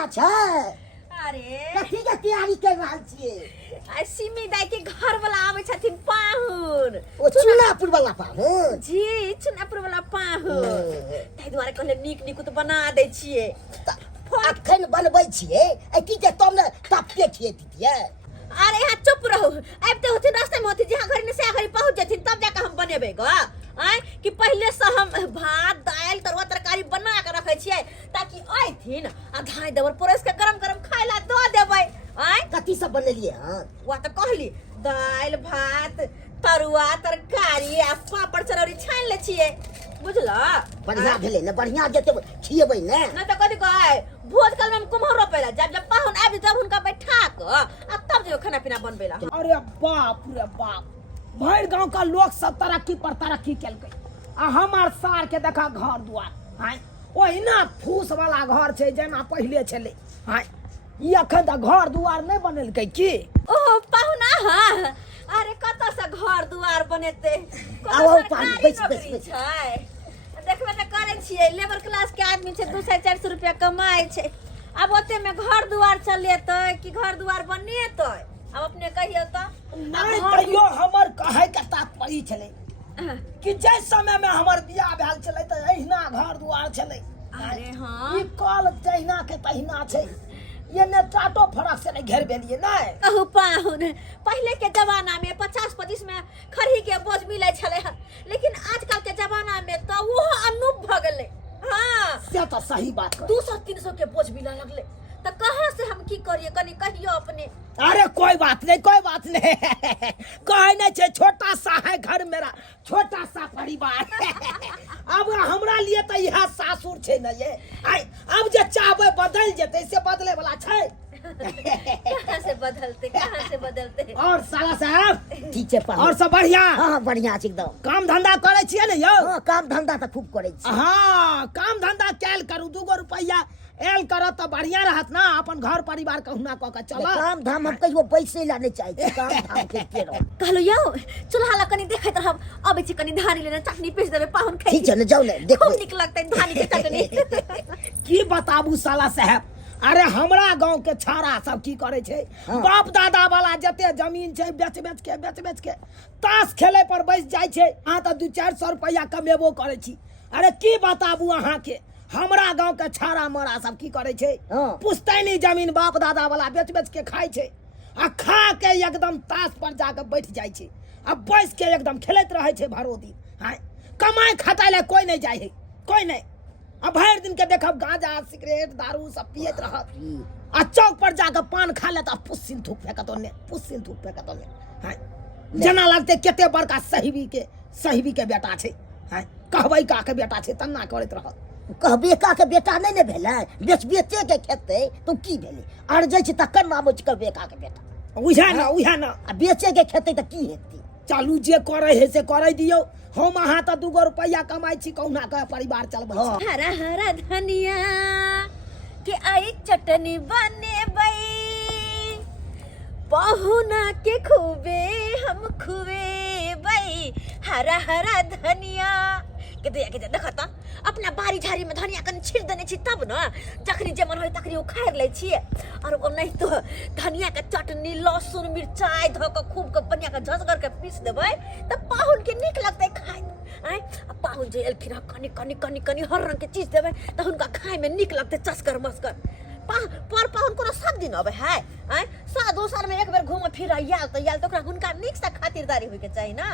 बढ़िया छै। अरे कथी के तैयारी कर रहल छियै? आ सिमी दाई के घर वाला आवे छथिन पाहुन। ओ चूल्हापुर वाला पाहुन जी चुनापुर वाला पाहुन। ताहि दुआरे कहले नीक नीक तो बना दै छियै। अखन बनबै छियै की के तब ने तपके छियै दितियै। अरे यहाँ चुप रहो। आबते होथिन रास्ते में होथिन जहाँ घर में से घड़ी पहुंच जथिन तब जाकर हम बनेबे ग। आय कि पहले से हम भात दाल तरुआ तरकारी बना के रखे छियै ताकि आइथिन आ धाय देवर परस के गरम गरम खाय ला दो देबै। आय कथी सब बनेलियै हन? वा तो कहली दाल भात तरुआ तरकारी आ पापड़ चरौरी छान ले छियै बुझला। बढ़िया भेलै ने, बढ़िया जते खिएबै ने। न तो कथी कहै भोज काल में हम कुम्हर रोपेला जब पाहुन आबि तब हुनका बैठा क आ तब जो खाना पीना बनबेला। अरे बाप रे बाप, भर गांव का लोग सब तरक्की पर तरक्की केलकै आ हमार सार के देखा घर दुआर हाय ओहिना फूस वाला घर छै जेना पहिले छलै। हाय ई अखन त घर दुआर नहीं बनेलकै की? ओह पाहुना हां अरे कत से घर दुआर बनेते आओ पाहुन बैस छै। देखबे त करे छियै लेबर क्लास के आदमी छै 200-400 रुपया कमाय छै। अब ओते में घर दुआर चलेतै कि घर दुआर बनेतै? अब अपने कहियो त। नहीं कहियो हमर कहे के तात्पर्य छलै कि जे समय में हमर बियाह भेल छलै त एहिना घर दुआर छलै। अरे हां ई कल तहिना के तहिना छै, ये ने टाटो फरक से नहीं घेर बेलिए नहीं। कहू पाहुन पहले के जमाना में 50-25 में खरही के बोझ मिले छले हन, लेकिन आजकल के जमाना में तो वो अनूप भ गेले। हां से तो सही बात है। 200-300 के बोझ मिले लगले त कहां से हम की करिए कनी कहियो अपने। अरे कोई बात नहीं कोई बात नहीं कहे नहीं छे छोटा सा है घर मेरा छोटा सा परिवार अब हमरा लिए तो यह सासुर छे न ये आई अब जे चाहबे बदल जेते से बदले वाला छे कहां से बदलते और साला साहब ठीक छै पाहुन। और सब बढ़िया? हां बढ़िया छै एकदम। काम धंधा करे छिए न यौ? हां काम धंधा त खूब करै छी। हां काम धंधा कैल करू 2 रुपया एल करत त बढ़िया रहत ना, अपन घर परिवार कहूना क के चल। काम धाम हम कहियो पैसे ला नहीं चाहे छी, काम धाम के रहो। कहलो यौ चूल्हा ला कनी देखैत रहब अबै छी कनी धानी लेने चटनी पीस देबे पाहुन खाइ। ठीक छै ने जाउ ने खूब देखबै। नीक लगतै धानी के चटनी। की बताबू साला साहब, अरे हमरा गांव के छाड़ा सब की करे छे बाप दादा वाला जते जमीन छे बेच के ताश खेले पर बैस जाय छे। आ त 200-400 रुपया कमेबो करे छी। अरे की बताबू अहाँ के हमरा गांव के छाड़ा मरा सब की करे छे पुश्तैनी जमीन बाप दादा वाला बेच के खाय छे आ खा के एकदम ताश पर जाके बैठ जाय छे आ बैस के एकदम खेलत रहे छे भरो दिन। हाय कमाई खटाई ले कोई नहीं जाय है, कोई नहीं। अब भर दिन के देखब गांजा सिगरेट दारू सब पियत रहत आ चौक पर जाकर पान खा लेता पुस्सिन थूक फेंकत ने हाय जना लगते केते बड़का सहीबी के बेटा छे। हाय कहबै का के बेटा छे तन्ना करत रहत। कहबे का के बेटा नहीं ने भेलै, बेचे के खेते तो की भेलै? अर जे छी तकर नाम छै कहबे का के बेटा। उहे ना आ बेचे के खेते त की हेतै? चालू जे करे है से करे दियो। हम अहाँ त 2 रुपया कमाई छी कहुना के परिवार चलबै छी। हरा हरा धनिया के आई चटनी बनेबै पहुना के खूबे हम खुएबै। हरा हरा धनिया के देखा त अपना बारी झाड़ी में धनिया कनी छीट देने छी तब न जखनी जे मन होय तखनी उखाड़ ले छी। और ओ नहीं तो धनिया के चटनी लहसुन मिर्चाई ध के खूब के बढ़िया के झसगर के पीस देबै त पाहुन के नीक लगतै खाय। आय पाहुन जे एलखिन कनी हर रंग के चीज देबै त हुनका खाय में नीक लगतै चस्कर मस्कर। पर पाहुन कोनो सब दिन अबै है। आय सा 2 साल में एक बेर घूम फिर आयल त ओकरा हुनका नीक से खातिरदारी होय के चाही ना।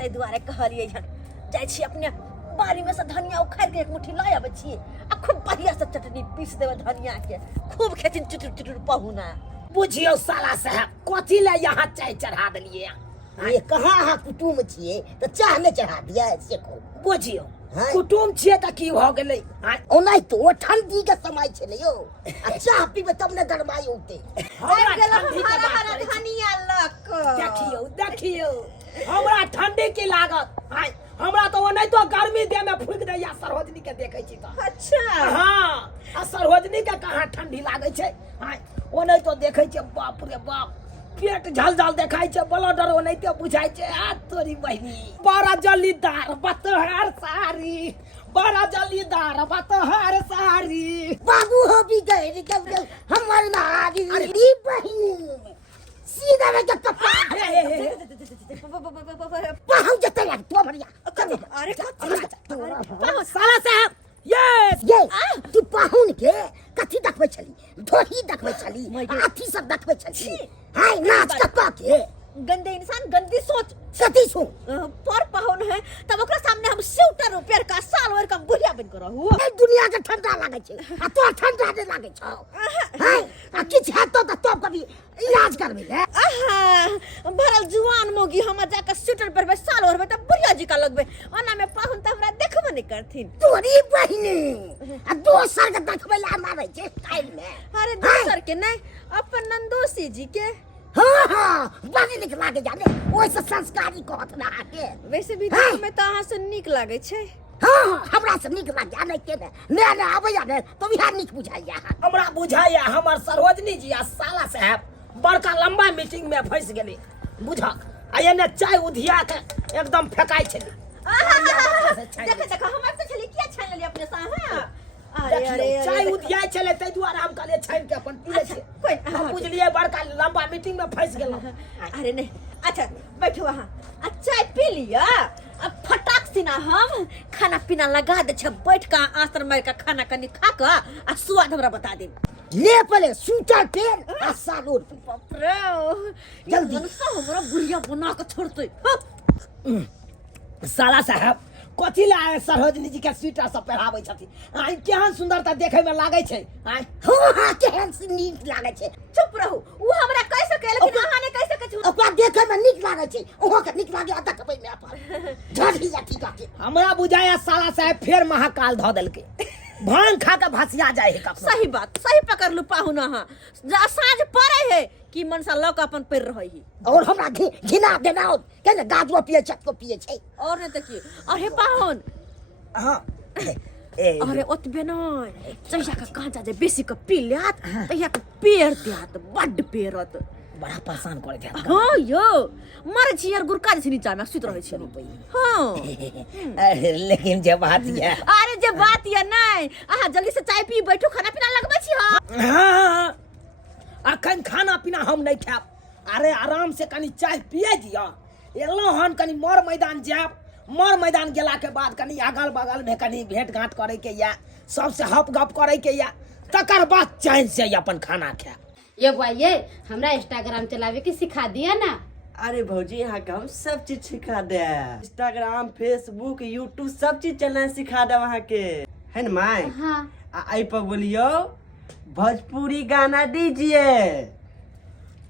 तै दुआरे कहलियै हन जाय छी अपने बारी में से धनिया उखाड़ के एक मुट्ठी ला आबै छी आ खूब बढ़िया से चटनी पीस देबै धनिया के खूब खेथिन चुटुर पहुना। बुझियो साला साहब कथी ले यहाँ चाय चढ़ा देलिए? ये कहाँ अहाँ कुटुम छियै त चाह नहीं चढ़ा दिया से को बुझियो कुटुम छिए त की भ गेलै? ओनाइ तो ठंडी के समय छै ने यो, आ चाह पीबे तब ने गरमाई होते। हमरा ठंडी के हरा बात करे छी। धनिया लक देखियो हमरा ठंडी की लागत। हाय हमरा तो नहीं तो गर्मी दे में फूक दे या सरोजनी के देखे छी त। अच्छा हां आ सरोजनी के कहाँ ठंडी लागे छै? हाय ओ नहीं तो देखे छी बाप रे बाप पेट झलझल देखाई छे ब्लडर ओ नहीं तो बुझाई छे। आ तोरी बहिनी बड़ा जलीदार बतहर सारी बड़ा जलीदार बतहर साड़ी। बाबू हो भी गए रे गल हमर नारी री बहिनी सीधा में जब पाहु जते लग तो बढ़िया अरे साला साहब यस ये तू पाहुन के कथी देखबै छली ढोही देखबै छली अथी सब देखबै छली हाय नाच कपा के गंदे इंसान गंदी सोच कथी सु पर पाहुन है तब ओकरा सामने हम स्वेटर पेर का साल भर का बुढ़िया बन कर रहू ए दुनिया के ठंडा लागे छे आ तो ठंडा दे लागे छौ हाय आ किछ है तो कभी इलाज करबे ले आहा भरल जुआन मोगी हम जाके स्वेटर पर साल भर में तब बुढ़िया जी का लगबे ओना में पाहुन त हमरा देखबो नहीं करथिन तोरी बहिनी आ दोसर के देखबै ला मारै छे स्टाइल में अरे दोसर के नहीं अपन नंदोसी जी के हाँ बड़ी निक लागे जाने ओइसे संस्कारी कहत ना के वैसे भी देख में त अहाँ से निक लागे छे हाँ हमरा से निक लागे नहीं के ने आबैया ने तो बिहार निक बुझाइया हमरा बुझाइया हमर सरोजनी जी आ साला साहब बड़का लंबा मीटिंग में फंस गेली बुझक आ एने चाय उधिया के एकदम फेकाई छली। देख हम तो चली क्या छान लेली अपने साथ अरे चाय उधिया चले तै दुआरे हम कहले छान के अपन पीले छे कोई हम बुझलिए बड़का लंबा मीटिंग में फंस गेल। अरे नहीं अच्छा बैठो वहाँ चाय पी लिया अब फटाक से ना हम खाना पीना लगा दे छे बैठ का आश्रम में का खाना कनी खा का आ स्वाद हमरा बता दे ले पले सूटर पेन आ सालोर पे बाप रे जल्दी। मनसा हमरा बुढ़िया बना के छोड़ते साला साहब कथी ला सरोजनी जी के स्वेटर सब पहराबै छथिन आई केहन सुंदरता देखे में लागे छै आई हाँ केहन से नीक लागे छे चुप रहू वो हमरा कह सके लेकिन अहाँ ने कह सके छु ओकरा देखे में नीक लागे छे ओहो के नीक लागे अता कबै में अपन झड़ी जाती का के हमरा बुझाया साला साहब फिर महाकाल ध देलके भांग खा के भसिया जाए है कखनो। सही बात सही पकड़ लू पाहुन अहाँ जा साँझ पड़े है कि मनसा लौक अपन पैर रही ही और हमरा घिना देना के ने गाजो पिए चटको पिए छे और नहीं तो की अरे पाहुन हां अरे ओतबे नहीं जैसा का कांचा जे बेसी के पी लेत तहिया के पेड़ देत बड पेड़त बड़ा परेशान करे थे। हां यो मर छियर गुरका जे नीचा में सुत रहे छी हां लेकिन जे बात ये अरे जे बात ये नहीं आहा जल्दी से चाय पी बैठो खाना पीना लगबै छी हां अखन खाना पीना हम नहीं खाब अरे आराम से कनी चाय पिए दिया एलो हन कनी मोर मैदान जाब मोर मैदान गेला के बाद कनी अगल बगल में कनी भेंट घाट करे के या सबसे हप गप करे के या तकर बाद चैन से अपन खाना खाब। ये भाई हमरा इंस्टाग्राम चलावे के सिखा दिया ना। अरे भौजी यहाँ का हम सब चीज सिखा दे इंस्टाग्राम फेसबुक यूट्यूब सब चीज चलना सिखा दे वहाँ के है न माय। हाँ आई पर बोलियो भोजपुरी गाना दीजिए।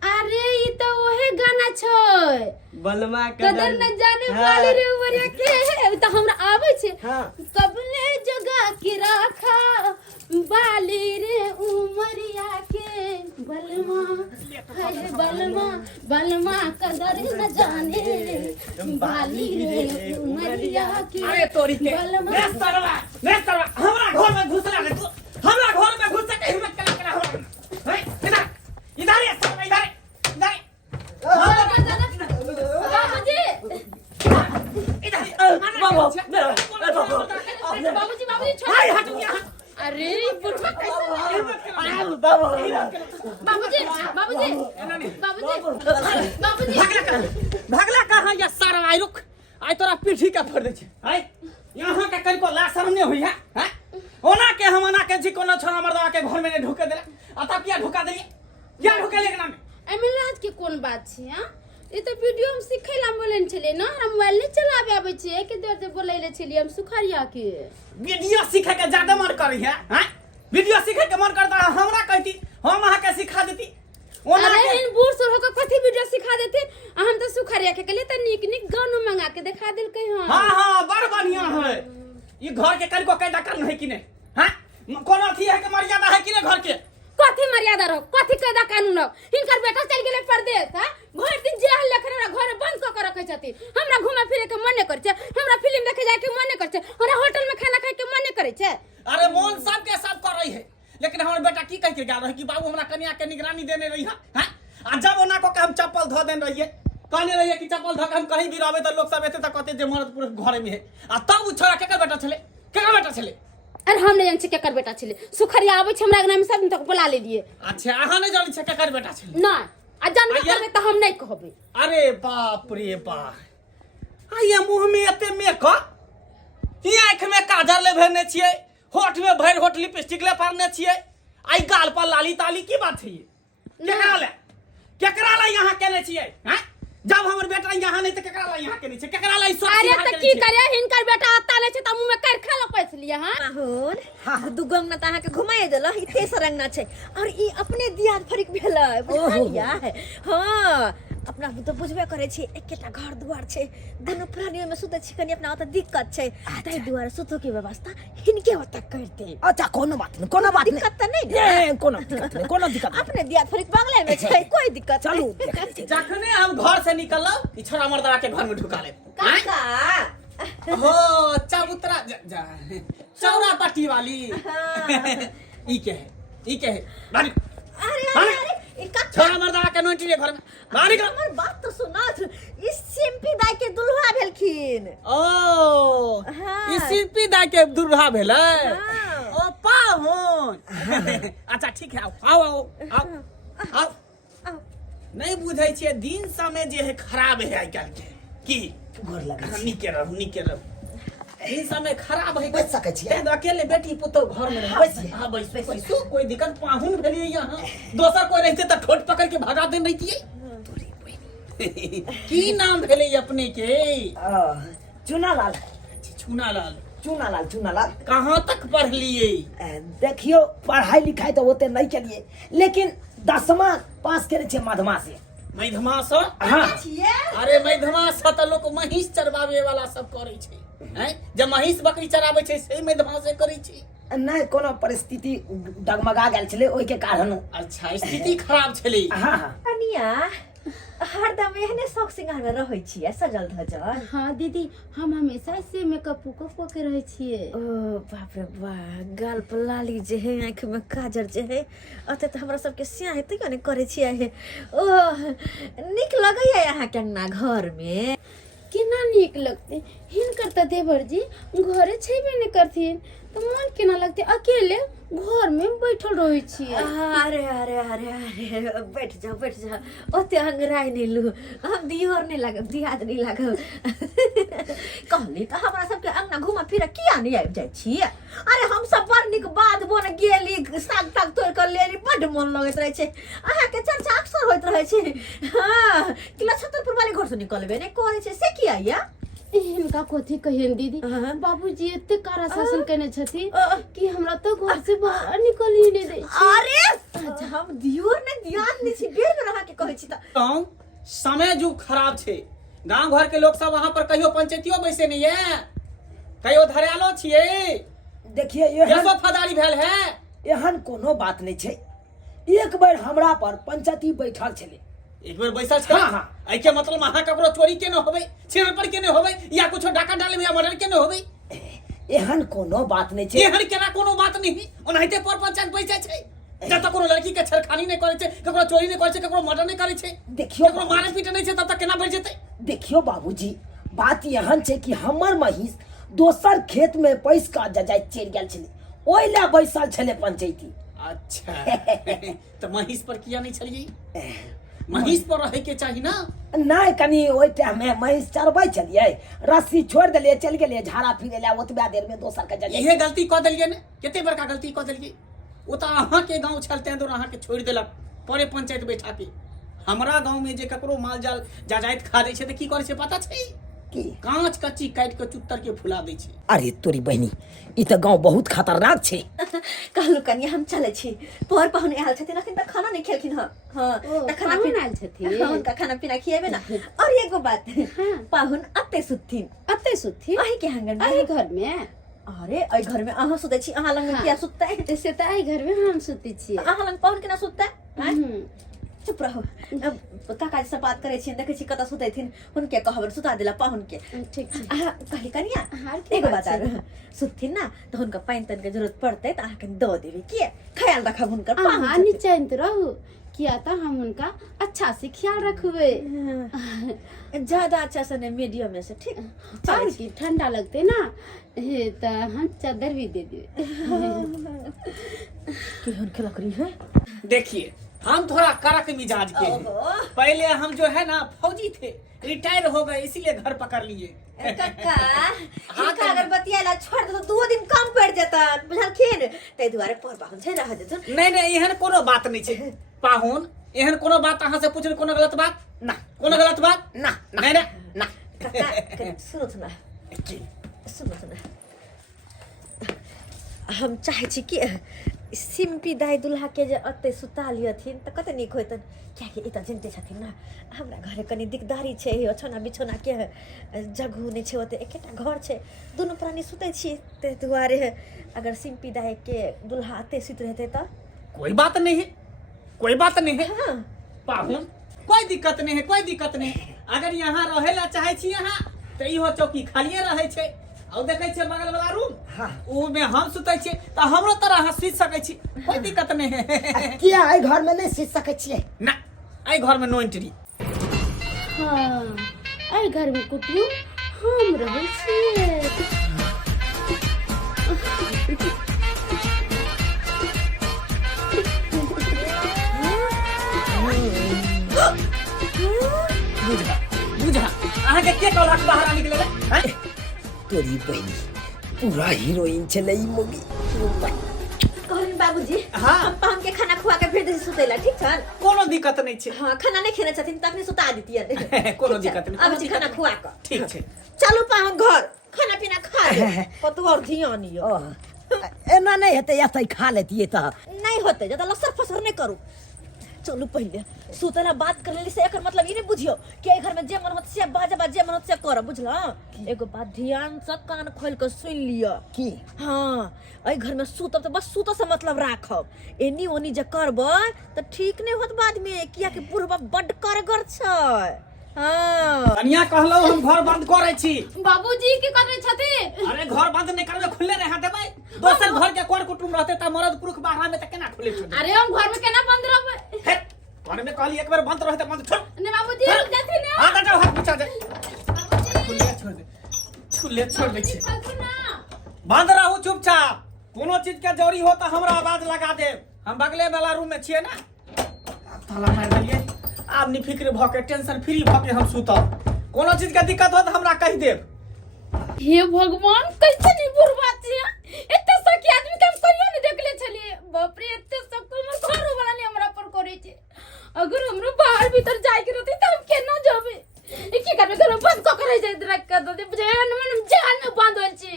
अरे ये तो वही गाना छै बलमा कदर न जाने वाली रे उमरिया के तो हमरा आवे छै। हाँ। कबले जगह के राखा बाली रे उमरिया के बलमा है बलमा बलमा कदर न जाने बाली रे उमरिया के। अरे तोरी के बलमा नेस्तरवा हमरा घर में घुसला रे तू हमरा घर में घुस के हिम्मत कला हो है इधर इधर ये सब इधर बाबूजी बाबूजी हाय हट यहां। अरे बुढ़वा कैसे बाबूजी बाबूजी बाबूजी बाबूजी भागला कहां या सारा आई रुक आई तोरा पीठी का फोड़ दे छै हाय यहां के कल को ला शर्म नहीं होई है हैं ओना के हम ओना के जी कोनो छोरा मर्दवा के घर में ने ढुके देला अता किया ढुका देली या ढुके ले के नाम एमे राज के कोन बात छै। हां ये तो वीडियो हम सिखै ला बोलन छले ना हम मोबाइल नहीं चलाबे आबै छै के देर से बोलैले छलिए हम सुखरिया के वीडियो सीखे के ज्यादा मन करी है हैं वीडियो सीखे के मन करता हमरा कहती हम अहाँ के सिखा देती ओना अरे के इन बूढ़ सर होकर कथी वीडियो सिखा देते हम तो सुखरिया के कहले त नीक नीक गानो मंगा के दिखा देल कहीं। हां हां हां बड़ बढ़िया है ये घर के कल को कैदा करन है कि नहीं हैं कोनो थी है के मर्यादा है कि नहीं घर के कथी मर्यादा रहो कथी कायदा कानून रहो हिनकर बेटा चल गेले परदेश। हां घर दिन जेहल लेखन घर बंद क के रखे छथिन हमरा घुमा फिरे के मन करे छै हमरा फिल्म देखे जाए के मन करे छै हमरा होटल में खाना खाए के मन करे छै। अरे मोन सब के सब कर रही है लेकिन हमर बेटा की कह के गेल रहे कि बाबू हमरा कन्या के निगरानी देने रही है हैं आ जब ओना को के हम चप्पल धो देन रहिए कहने रहिए कि चप्पल धो के हम कहीं भी रहबे तो लोग सब एते त कहते जे मर्द पुरुष घर में है आ तब उ छोरा के बेटा छले केकरा बेटा छले अरे हम नहीं जान छी केकर बेटा छले सुखरिया आबै छै हमरा अंगना में सब तक बुला लेलिए अच्छा अहाँ नहीं जानै छै केकर बेटा छले ना आ जानबे करबे त हम नहीं कहबै अरे बाप रे बाप आइया मुंह में एते मेकअप ई आंख में काजल ले भरने छियै होठ में भर होठ लिपस्टिक ले पारने छियै आई गाल पर लाली ताली की बात है ये केकरा ले यहाँ केने छियै हैं जब हमर बेटा यहाँ नहीं त केकरा ले यहाँ केने छै केकरा ले सब अरे त की करे हिनकर बेटा आता नै छै त मुंह में कर खा लपैस लिया हां पाहुन हाँ दू गंग ना के घुमाए देला ई तेसर अंगना छै और ई अपने दियाद फरिक भेलै बुझलिया हां अपना तो बुझबे करे छी एकेटा घर दुआर छै दुनु प्राणी में सुते छी कनी अपना ओत दिक्कत छै ताई दुआर सुतो के व्यवस्था हिनके ओत करते अच्छा कोनो बात नहीं दिक्कत त नहीं कोनो दिक्कत नहीं कोनो दिक्कत अपने दियाद फरिक बगले में छै कोई दिक्कत चलू जखने हम घर से निकललो ई छोरा मर्दवा के घर में ढुका ले काका हो चबूतरा चौरा पट्टी वाली ई के है बारी अरे ई का छोरा मर्दवा के नोटी रे घर में बारी का हमर बात तो सुना ई सिंपी दाई के दुल्हा भेलखिन ओ हाँ। ई सिंपी दाई के दुल्हा भेलै हाँ। ओ पाहुन अच्छा ठीक है आओ नहीं बुझै छियै दिन समय जे है खराब है आइ काल्हि के की गोर लगा नीके रहू दिन समय खराब है बैठ सकै छियै ते अकेले बेटी पुतो घर में रह बैसिए। हां बैसो कोई दिक्कत पाहुन भेलिए यहाँ दोसर कोई रहते त ठोट पकड़ के भगा देन रहितिए की नाम भेलै अपने के चुनालाल चूनालाल कहाँ तक पढ़ लिए देखियो पढ़ाई लिखाई तो होते नहीं के लेकिन 10वां पास करे छे मधमा से मैधमा से हाँ अरे मैधमा से त लोग महिष चरवावे वाला सब करे छै हैं जब महिष बकरी चरावे छै से मैधमा से करे छै नहीं कोनो परिस्थिति डगमगा गेल छले ओइ के कारण अच्छा स्थिति खराब छले हाँ कनिया हरदम एहने शौक सिंगार में रहै छियै सजल धजल हां दीदी हम हमेशा से मेकअप के रहे छिए ओ बाप रे वाह गाल पर लाली जे है आँख में काजर जे है अते तो हमरा सबके स्याह तैयो ने करे छियै हे ओह निक लगैया यहाँ के अंगना घर में केना नीक लगते हिनकर त देवर जी घरे छेबे नै करथिन तो मन केना लगते अकेले घर में बैठल रहे छिए अरे अरे अरे अरे बैठ जाओ ओते अंगराई नहीं लू हम दियोर नहीं लागब दियाद नहीं लागब कहली तो हमरा सबके अंगना घुमा फिरा किया नहीं आबि जाय छी अरे हम सब बड़ निक बात बन गेली साग ताग तोड़ कर लेली बड मन लगत रहे छै अहाँ के चर्चा अक्सर होइत रहे छै हां किला छतरपुर वाले घर से निकलबे नहीं करे छै से किया या हिनका कथी कहियन दीदी बाबूजी एते कारा शासन करने छथि कि हमरा तो घर से बाहर निकल ही नहीं दै छी अरे हम दियोर ने ध्यान नहीं छी बेर में रहा के कहै छी त समय जो खराब छे गांव घर के लोग सब वहां पर कहियो पंचायतियो बैसे नहीं है कहियो धरालो छिए देखिए ये सब फदारी भेल है एहन कोनो बात नहीं छे एक बार हमरा पर पंचायती बैठल छले एक बार बैसल छै हाँ। आई के मतलब अहाँ ककरो चोरी के न होबै छेड़ पर के न होबै या कुछो डाका डाले में या मर्डर के न होबै एहन कोनो बात नहीं छे एहन केना कोनो बात नहीं ओनाहिते पर पंचायत बैठे छै जब तक कोनो लड़की के छेड़खानी नहीं करे छै ककरो चोरी नहीं करे छै ककरो मर्डर नहीं करे छै देखियो ककरो मारे पीटे नहीं छै तब तक केना बढ़ जेतै देखियो बाबूजी बात एहन छे कि हमर महिष दोसर खेत में पैस का जजाय चढ़ गेल छले ओइ ला बैसल छले पंचायती अच्छा तो महिष पर किया नहीं छलिए महिष पर रहे के चाहिए ना नहीं कनी ओइ टाइम में महिष चरबै छलिए रस्सी छोड़ देलिए चल गेलिए झाड़ा फिरे ला ओतबा देर में दोसर के जजाय इहे गलती क देलिए ने केते बड़का गलती क देलिए ओ त अहाँ के गांव छलते दूर अहाँ के छोड़ देलक परे पंचायत बैठा के हमरा गांव में जे ककरो माल जाल जाजाइत खा दै छै त की करे छै पता छै की कांच कच्ची काट के चुत्तर के फुला दै छै अरे तोरी बहनी ई त गांव बहुत खतरनाक छे कहलु कनिया हम चले छी पर पाहुन आयल छथिन अखन तक खाना नहीं खेलखिन हां त खाना पीना आयल छथिन उनका खाना पीना खिएबे ना और एगो बात पाहुन अत्ते सुत्थिन अही के हंगन अही घर में अरे अई घर में अहाँ सुते छी अहाँ लंग में किया सुतता है से त अही घर में हम सुते छिए अहाँ लंग पाहुन केना सुतता है चुप रहो अब काका जी से बात करे छी देखे छी कता सुतैथिन उनके कहबर सुता देला पाहुन के ठीक छै कही कनिया हार एगो बात आर सुतथिन ना तो उनका पानी तन के जरूरत पड़ते त अहाँ के दो देबे के ख्याल रखब उनकर अहाँ निचांत रहू किया था हम उनका अच्छा से ख्याल रखबे। ज्यादा अच्छा से नहीं, मीडियम में से, ठीक। और की ठंडा लगते ना तो हम चादर भी दे दे। केहन के लकड़ी है? देखिए हम थोड़ा कड़क मिजाज के हैं। पहले हम जो है ना फौजी थे, रिटायर हो गए, इसीलिए घर पकड़ लिए। कक्का इनका अगर बतियाला छोड़ दो तो 2 दिन कम पड़ जाता, बुझलखिन? तै दुआरे पर पाहुन छै रह जेतन। नहीं एहन कोनो बात नहीं छै पाहुन, एहन कोनो बात अहाँ से पूछल, कोनो गलत बात ना, कोनो गलत बात ना, नहीं ना। कक्का सुनो त ना, सुनो त ना, हम चाहे छी कि सिम्पी दाई दुल्हा के जे अते सुता लियथिन त कते नीक होतन। क्या कि इता जनते छथिन ना, हमरा घरे कनी दिकदारी छै, ओछना बिछोना के जगह नहीं छै, ओते एकेटा घर छै, दुनू प्राणी सुते छी। ते दुआरे अगर सिम्पी दाई के दुल्हा अते सुत रहते त कोई बात नहीं है, कोई बात नहीं है। हाँ। पाहुन कोई दिक्कत नहीं है, कोई दिक्कत नहीं। अगर यहाँ रहे ला चाहे छी यहाँ तो इहो चौकी खालिए रहे छे। और देखे छे बगल वाला रूम, ऊ में हम सुते छी तो हमरो तरह अहाँ सुत सके छी, कोई दिक्कत नहीं है। किया एहि घर में नहीं सीख सके छियै? ना, एहि घर में नो एंट्री। हाँ, आई घर में कुटियो हम रहे छियै। बुझा अहाँ के कहलक बाहर निकले हैं? तोरी बहनी पूरा हीरोइन छलै ई मोगी। कहलिन बाबूजी, हाँ। हम पाहुन के खाना खुआ के फिर दे सुतेला, ठीक छ? कोनो दिक्कत नहीं छे। हाँ, खाना नहीं खेने छथिन तखने सुता दितियन। कोनो दिक्कत नहीं, अब जी खाना खुआ के ठीक छे। चलू पाहुन घर, खाना पीना खा ले। कतौ और ध्यान यो एना नहीं हेतै, एतै खा लेतियै त। नहीं होते, ज्यादा लसर फसर नहीं करू। चलू पहले सुतेला बात कर लेली से एकर मतलब ई नहीं बुझियो कि ए घर में जे मन होत से बाजा जे मन होत से कर, बुझला? एगो बात ध्यान से कान खोल के सुन लिया की? हाँ, ए घर में सुतब तो बस सुत से मतलब राखब, एनी ओनी जे करब त ठीक नहीं होत बाद में, किया कि बुढ़बा बड करगर छै। हाँ, कनिया कहलो हम घर बंद करे छी। बाबूजी की करे छथि? अरे घर बंद नहीं करबे, खुले रह देबै। दोसर घर के कोन कुटुम रहते त मरद पुरुष बाहर में त केना खुले छोड़? अरे हम घर में केना बंद रहबै? हे, घर में कहली एक बार बंद रहते बंद छोड़। ने बाबूजी रुक जाथि ने। हां जाओ, हाथ बचा दे। बाबूजी खुले छोड़ दे, खुले छोड़ दे छी। छथि ना। बंद रहू चुपचाप, कोनो चीज के जरूरी हो त हमरा आवाज लगा दे। हम बगले वाला रूम में छिए ना। ताला मार देलिए, आब नि फिक्र भ के टेंशन फ्री भ के हम सुतब। कोनो चीज के दिक्कत हो त हमरा कहि देब। हे भगवान, कैसे नहीं बुढ़बा छियै? एते सखी आदमी के हम कहियो नहीं देखले छलिए। बाप रे, एते सब हमर घर वाला ने हमरा पर करे छै। अगर हमरो बाहर भीतर जाय के रहते त हम केना जाबे? ई की करबे? घर में बंद क के रह जाय, रख के दे बुझे मन जान में बांध होल छी।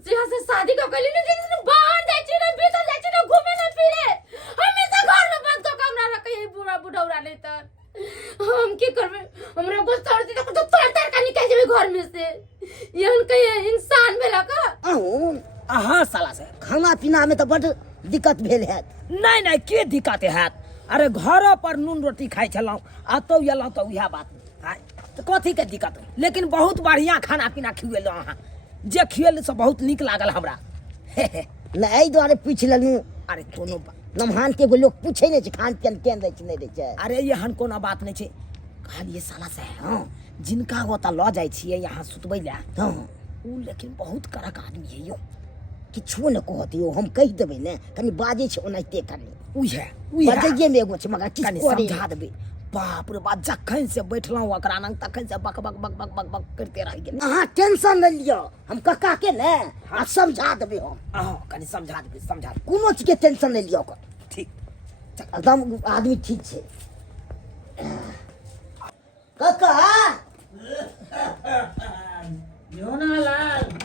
जहाँ से शादी का कली ने दिन बाहर जाय छी ना, भीतर जाय छी ना, घूमे ना फिरे, हमेशा घर में बंद क के हमरा रखे है बुढ़ा बुढ़ौरा नहीं त हम की करबे? हमरा गुस्सा आते तो तोड़ का निकल जेबे घर में से। यहन कहे इंसान भेला का? अहाँ साला से खाना पीना में तो बड़ दिक्कत भेल हैत। नहीं के दिक्कत हैत? अरे घरों पर नून रोटी खाई छलौं, आतो एलौं तो उहे बात है तो कथी के दिक्कत? लेकिन बहुत बढ़िया खाना पीना खिएलौं अहाँ, जे खिएल से बहुत नीक लागल हमरा। न एहि दुआरे पूछ लेलूँ। अरे कोनो बात, नमहान के एगो लोग पूछे नहीं छै खान पियन केन दै छै नहीं दै छै। अरे एहन कोनो बात नहीं छै। खाली साला से हाँ, जिनका ओता ल जाय छियै यहाँ सुतबै ला, हाँ, उ लेकिन बहुत कड़क आदमी है यो। किछो न कहत यो, हम कहि देबै ने, कनी बाजे छै ओनाहिते कनी उहे बजाइए में एगो छै, मगर किछ कनी करे समझा देबै। बाप रे बाप, जखन से बैठलौं ओकरा लंग तखन से बक बक बक बक बक बक करते रह गेल। अहाँ टेंशन न लियो, हम कक्का के ने आ समझा देबै हम। हाँ कनी समझा देबै, समझा देबै। कोनो चीज के टेंशन नहीं लियो ओकर, ठीक एकदम आदमी ठीक छै। कक्का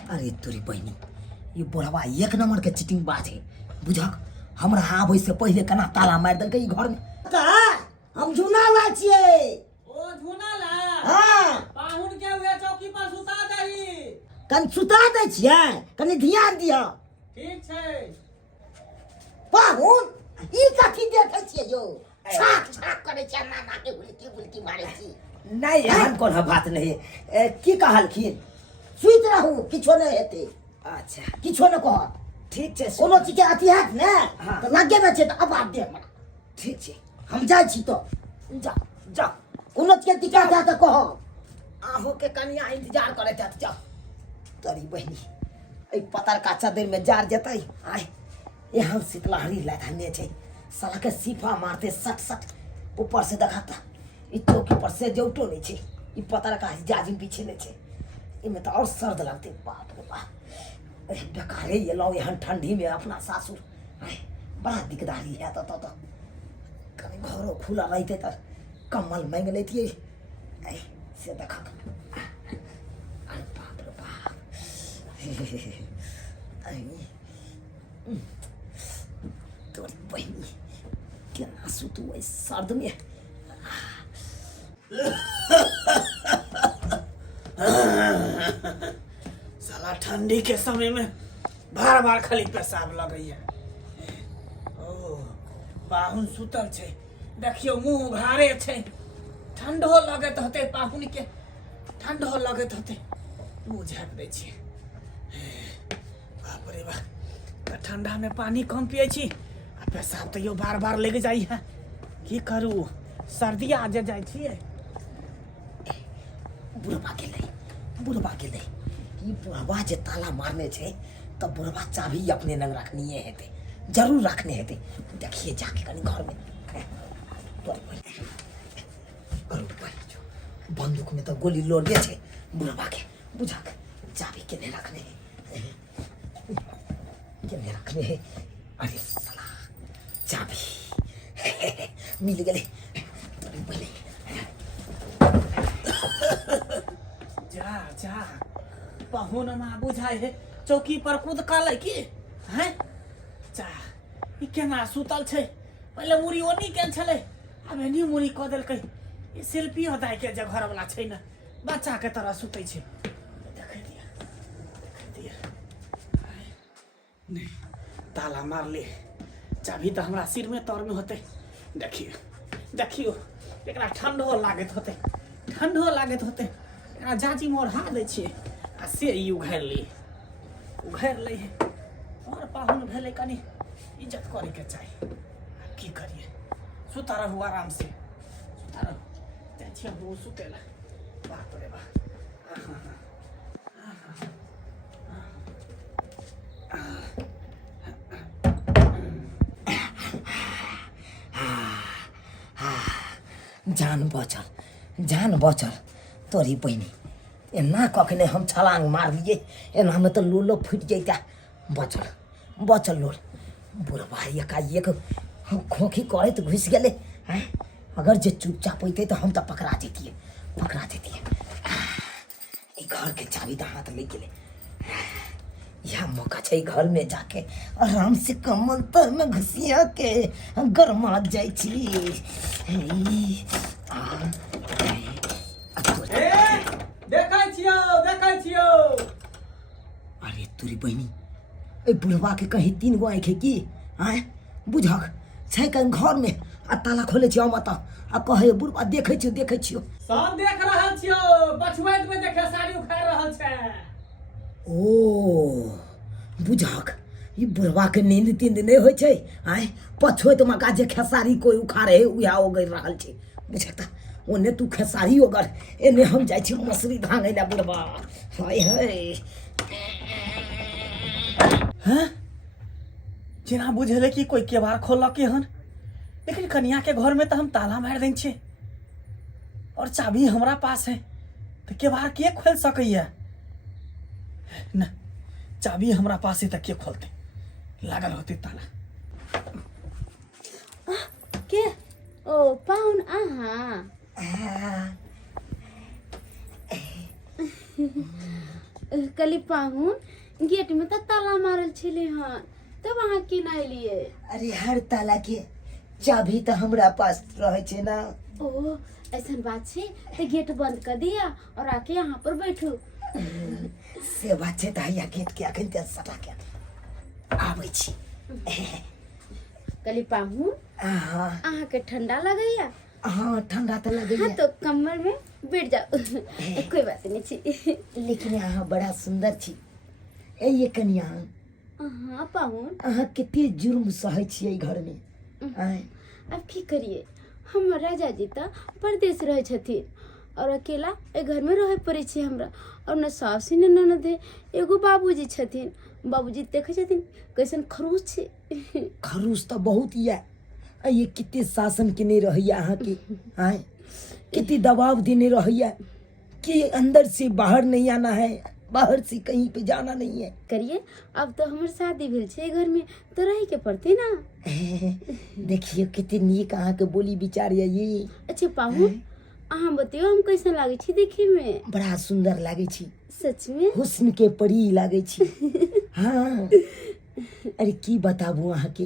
अरे तोरी बहनी, ये बुढ़वा एक नंबर के चिटिंग बाज है बुझक। हमरा आबै से पहले केना ताला मार देलकै ई घर में। कक्का हम झुना ला छियै। ओ झुना ला, हाँ, पाहुन के हुए चौकी पर सुता दही। कनी सुता दै छियै, कनी ध्यान दिअ। ठीक छै। पाहुन ई कथी देखै छियै यौ? छाक छाक करै छै, नाना के उल्टी उल्टी मारै छी। नहीं एहन कोनो बात नहीं है। की कहलखिन? सुइत रहू, किछो नहीं हेतै। अच्छा किछो न कहत। ठीक छै, कोनो चीज के अथी हैत ने हाँ। तऽ लगे में छै तऽ आवाज दे हमरा। ठीक छै। हम जाइ छी तो जा जा कोनो के दिक्कत है तो कहो आहो के कनिया इंतजार करे थे जा तोरी बहनी ए पतर का चादर में जार जतई आय यहाँ शीतलहरी लहने छे साला के सीफा मारते सट सट ऊपर से दिखाता ई चौकी पर से जौटो नहीं छे ई पतर का जाजिम पीछे नहीं छे इमें तो और सर्द लगते बाप रे बाप बेकारे ये लो यहाँ ठंडी में अपना सासुर आय बड़ा दिकदारी है तो कहीं घरों खुला रहते तो कम्बल मांग लेती है से देखा अरे बाप रे बाप तोरी बहनी क्या सुतू इस सर्द में साला ठंडी के समय में बार बार खाली पेशाब लगई है ओ पाहुन सुतल छे देखियो मुंह उघारे छे ठंडो लगत होते पाहुन के ठंडो लगत होते मुंह झाँप दै छी बाप रे बाप ठंडा में पानी कम पिए छी आ पेशाब तो यो बार बार लग जाई है की करू सर्दी आ जाए छिए बुढ़वा के ले ये बुढ़वा जे ताला मारने छे तो बुढ़वा चाबी अपने नंग रखनी है जरूर रखने है देखिए जाके कहीं घर में बंदूक में तो गोली लोड दिए छे बुढ़वा के बुझा के चाबी के नहीं रखने है अरे साला चाबी मिल गए जा जा पाहुन ना बुझाए है चौकी पर कूद काले की हैं जा ई केना सुतल छे पहले मुरी ओनी केन छले अब एनी मुरी क देल कई ई शिल्पी होताय के जे घर वाला छै न बच्चा के तरह सुतै छे देखे दिया नहीं ताला मार ले चाबी तो हमरा सिर में तर में होते देखियो एकरा ठंडो लागत होते एकरा जाजी मोर हाथ दै छियै आ से ई उघार ले है और पाहुन भेले कनी इज्जत करे के चाहिए की करिए सुता रहू आराम से सुता रहू जाइ छियै वो सुतेला बाप रे बाप जान बचल तोरी बहनी एना कखने हम छलांग मार लिए एना में तो लोलो फूट जाता बचल लोल बुढ़वा एकाएक खोखी करे तो घुस गए हैं अगर जे चुपचाप होते तो हम तो पकड़ा देती घर के चाबी तो हाथ ले गए यह मौका छै घर में जाके आराम से कमल तर में घुसिया के गरमा जाई छी देखै छियो अरे तोरी बहनी ए बुढ़वा के कहीं 3 गो आँख है की आय बुझक छै कहीं घर में आ ताला खोले छियो मत आ कहे बुढ़वा देखै छियो सब देख रहल छियो पछुआइत में देखे साड़ी उखाड़ रहल छै ओ बुझक ये बुढ़वा के नींद तींद नहीं होइ छै आय पछोइत मका जे खेसारी कोई उखाड़े है उया ओगै रहल छै बुझक ओने तू खेसारी ओगर एने हम जाइ छी मसरी धांगै ला बुढ़वा हाय हैं जेना बुझले कि कोई केबाड़ खोलक के हन लेकिन कन्या के घर में तो हम ताला मार दै छियै और चाबी हमरा पास है तो केबाड़ के खोल सकैया न चाबी हमरा पास है तो के खोलते लागल होते ताला के ओ पाहुन आहा कली पाहुन गेट में तो ताला मारल छले हन तब वहां की नहीं लिए अरे हर ताला के चाबी तो हमरा पास रहे छै ना ओ ऐसन बात छे तो गेट बंद कर दिया और आके यहाँ पर बैठो से बात छै त या गेट के अखन ते सटा के आबै छी कली पाहुन आहा के ठंडा लगैया हाँ ठंडा तो लगैया हाँ तो कमर में बैठ जाओ कोई बात नहीं छी लेकिन यहाँ बड़ा सुंदर छी ए ये कन्या हाँ पाहुन अहाँ कते जुर्म सहै छियै घर में आय अब की करिए, हम राजा जी तो परदेश रहे छथिन और अकेला ए घर में रहे पड़े छी हमरा। और न सास न ननद है, एगो बाबूजी छथिन। बाबूजी देखे छथिन कैसन खरूस छे। खरूस तो बहुत ही है। ये कितने शासन के नहीं रही यहाँ की, आए कितनी दबाव देने रही है कि अंदर से बाहर नहीं आना है, बाहर से कहीं पे जाना नहीं है। करिए, अब तो हमार शादी भेल छे घर में, तो रही के पड़ते ना। देखिए कितनी नीक अहाँ के बोली विचार है ये। अच्छा पाहु, अहाँ बतियो हम कैसन लागे छी देखे में? बड़ा सुंदर लागे छी, सच में हुस्न के परी लागे छी। हाँ, अरे की बताबू अहाँ के,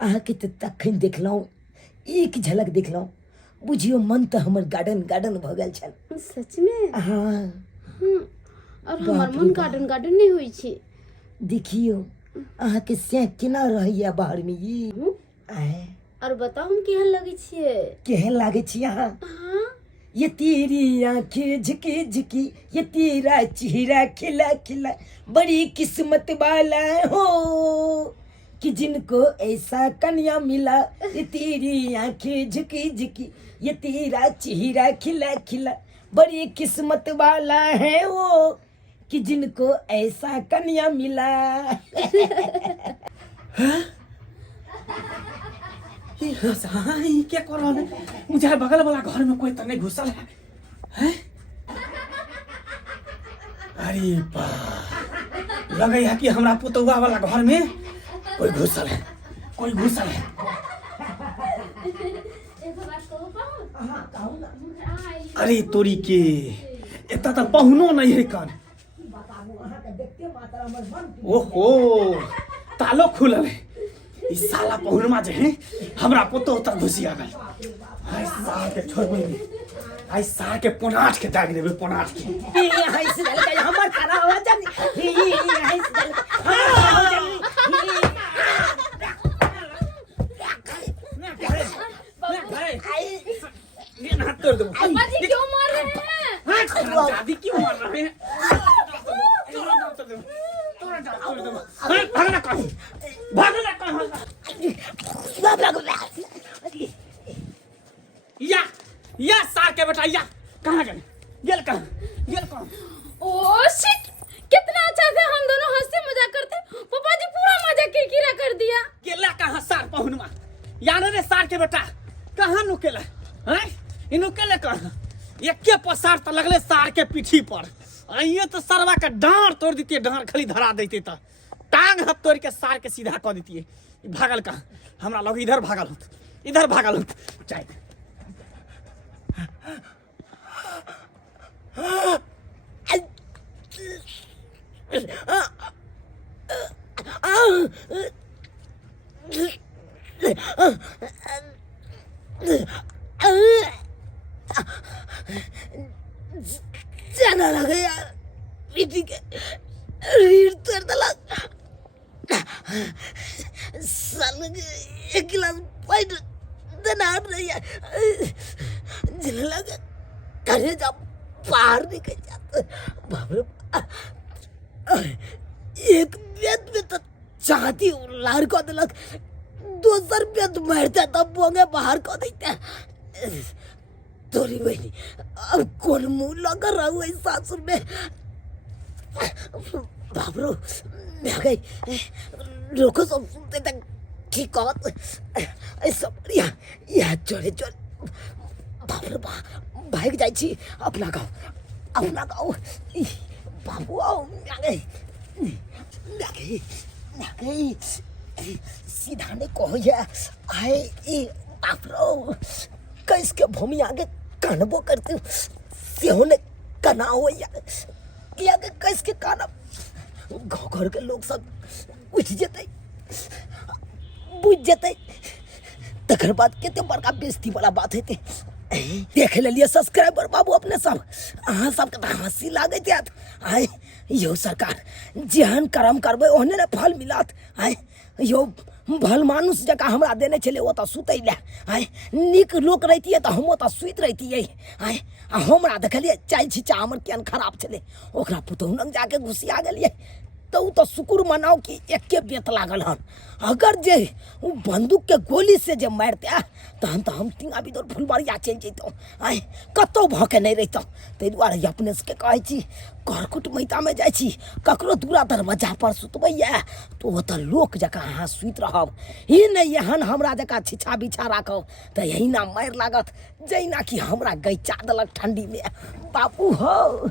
अहाँ के तो तखन देखलहुँ, एक झलक देखलहुँ, बुझियो मन तो हमर गार्डन गार्डन भ गेल छल। सच में? हाँ। और हमार मन गार्डन गार्डन नहीं हुई छे। देखियो अहाँ के से केना रहिया बाहर में ये। आए और बताओ हम केहन लगे छिए? केहन लागे छी अहाँ? हाँ, ये तेरी आंखें झुकी झुकी, ये तेरा चेहरा खिला खिला, बड़ी किस्मत वाला हो कि जिनको ऐसा कन्या मिला। ये तेरी आंखें झुकी झुकी, ये तेरा चेहरा खिला खिला, बड़ी किस्मत वाला है वो कि जिनको ऐसा कन्या मिला। हाँ, ये क्या कर रहा है? मुझे बगल वाला घर में कोई तो नहीं घुसल है, हैं? अरे बा, लगे है कि हमरा पुतौआ वाला घर में कोई घुसल है, कोई घुसल है। अरे तोरी के, इतना तो पहुनो नहीं है कान। ओहो, तालो खुलल है। इस साला पहुनमा जे है हमरा पुतो तक घुसी आ गल। आई साल के छोड़बे नहीं, आई साल के पोनाट के दाग देबे, पोनाट के। ये हाय से लगा हमर खाना हो जानी। ये हाय से लगा ये ना तोड़ दो। पापा जी क्यों मार रहे हैं? दादी क्यों मार रहे हैं? भागना कहाँ? भागना कहाँ? या सार के बेटा, या कहाँ गए? गेल कहाँ? गेल कहाँ? ओ शिट, कितना अच्छा से हम दोनों हंसी मजाक करते, पापा जी पूरा मजाक किरकिरा कर दिया। गेला कहाँ सार पहुनमा? यार रे सार के बेटा, कहाँ नुकेला? हैं? इनु केले कहाँ? एके पसार तो लगले सार के पीठी पर। आइए तो सरवा का डांड तोड़ देती है, डांड खाली धरा देती तो टांग हाथ तोड़ के सार के सीधा कर देती है। भागल कहाँ? हमरा लोग इधर भागल होत, इधर भागल होत। चाहे जाना लगा यार, पीठी के रीढ़ तोड़ दला। साल एक गिलास पानी देना नहीं यार, जिले लगा करे जब बाहर निकल जाता। बाप रे, एक बेद में तो चाहती लार को दिलक, दूसर बेद मर जाता बोंगे बाहर को देते। तोरी बहनी अब कौन मुंह लगा रहा हुआ इस सासुर में। बाबरो मैं गई, लोगों सब सुनते तक की कौत सब या चोरे चोरे बाबरो भाग जाई छी अपना गाँव। बाबू आओ, मैं गई सीधा ने कहो या आए ई बाबरो कैस के भूमि आगे कानबो करते सेहो ने कना हो या कैस के काना गाँव घर के लोग सब उठ जते, बुझ जते, तकर बाद केते बड़का बेइज्जती वाला बात हेते। देख लेलिए सब्सक्राइबर बाबू अपने सब, अहाँ सबके तो हंसी लागे जात। आय यो सरकार जेहन कर्म करबे ओहने ने फल मिलत। आय यो भल मानुष जका हमरा देने छले ओ त सुतै ले। आय नीक लोक रहितिए त हम त सुइत रहितिए। आय हमरा देखलिए चाय छिचा हमर केन खराब छले, ओकरा पुतौह लंग जाके घुसिया गेलिए। तो शुक्र मनाओ कि एके बेत लागल हन। अगर जे उ बंदूक के गोली से जे मारते तहन तो हम तीन अभी तो फुलबाड़िया चल जैतौं, आय कतौ भके नहीं रहितौं। ताहि दुआरे अपने सबके कहै छी करकुट मैता में जाइ छी, ककरो दूरा दरवाजा पर सुतबैया तो ओतऽ लोक जकाँ अहाँ सुइत रहब। ई नहीं एहन हमरा जकाँ छिछा बिछा राखब तऽ एहिना मारि लागत जहिना कि हमरा गैचा देलक ठंडी में। बापू हो